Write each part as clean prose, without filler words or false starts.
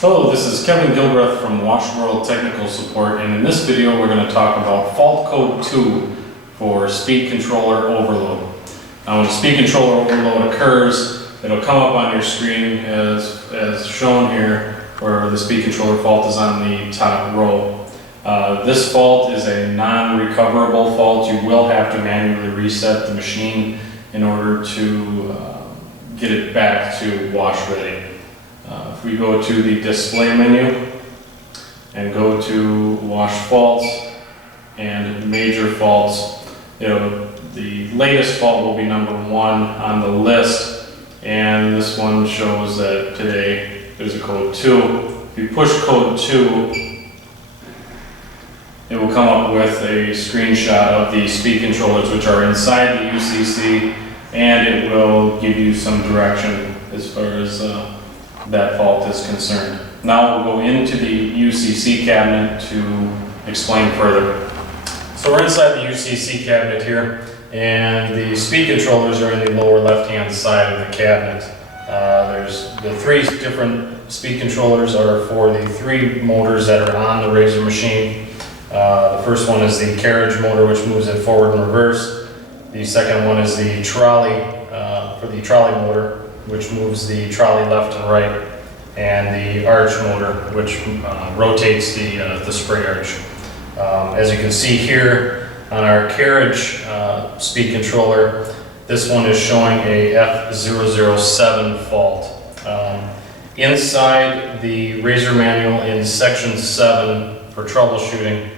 Hello, this is Kevin Gilbreth from Washworld Technical Support, and in this video we're going to talk about fault code 2 for speed controller overload. Now when speed controller overload occurs, it'll come up on your screen as shown here, where the speed controller fault is on the top row. This fault is a non-recoverable fault. You will have to manually reset the machine in order to get it back to wash ready. If we go to the display menu and go to wash faults and major faults, the latest fault will be number 1 on the list, and this one shows that today there's a code 2. If you push code 2, it will come up with a screenshot of the speed controllers which are inside the UCC, and it will give you some direction as far as that fault is concerned. Now we'll go into the UCC cabinet to explain further. So we're inside the UCC cabinet here, and the speed controllers are in the lower left-hand side of the cabinet. There's the 3 different speed controllers are for the 3 motors that are on the Razor machine. The first one is the carriage motor, which moves it forward and reverse. The second one is the trolley, for the trolley motor, which moves the trolley left and right, and the arch motor, which rotates the spray arch. As you can see here on our carriage speed controller, this one is showing a F007 fault. Inside the Razor manual in section 7 for troubleshooting,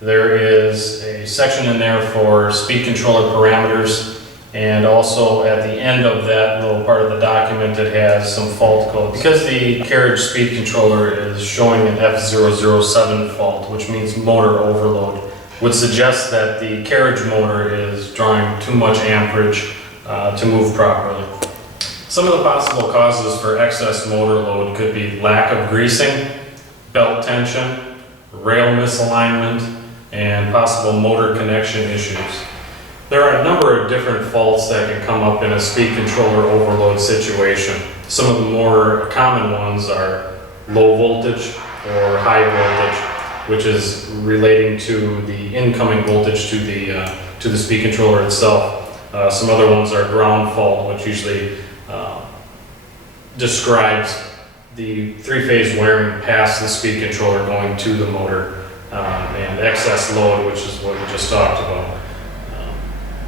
there is a section in there for speed controller parameters. And also at the end of that little part of the document, it has some fault codes. Because the carriage speed controller is showing an F007 fault, which means motor overload, would suggest that the carriage motor is drawing too much amperage to move properly. Some of the possible causes for excess motor load could be lack of greasing, belt tension, rail misalignment, and possible motor connection issues. There are a number of different faults that can come up in a speed controller overload situation. Some of the more common ones are low voltage or high voltage, which is relating to the incoming voltage to the speed controller itself. Some other ones are ground fault, which usually describes the 3-phase wiring past the speed controller going to the motor, and excess load, which is what we just talked about.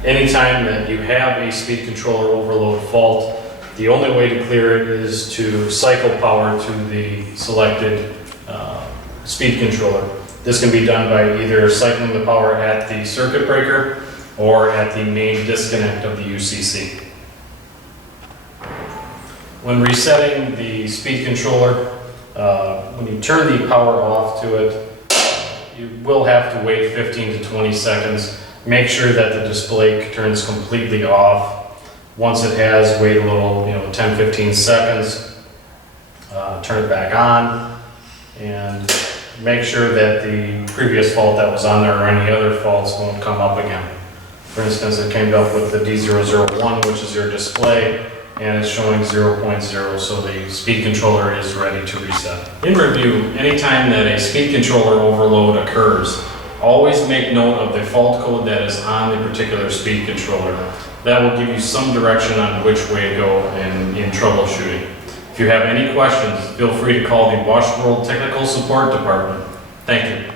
Anytime that you have a speed controller overload fault, the only way to clear it is to cycle power to the selected speed controller. This can be done by either cycling the power at the circuit breaker or at the main disconnect of the UCC. When resetting the speed controller, when you turn the power off to it, you will have to wait 15 to 20 seconds. Make sure that the display turns completely off. Once it has, wait a little, 10-15 seconds, turn it back on, and make sure that the previous fault that was on there or any other faults won't come up again. For instance, it came up with the D001, which is your display, and it's showing 0.0, so the speed controller is ready to reset. In review, anytime that a speed controller overload occurs, always make note of the fault code that is on the particular speed controller. That will give you some direction on which way to go in troubleshooting. If you have any questions, feel free to call the Washworld Technical Support Department. Thank you.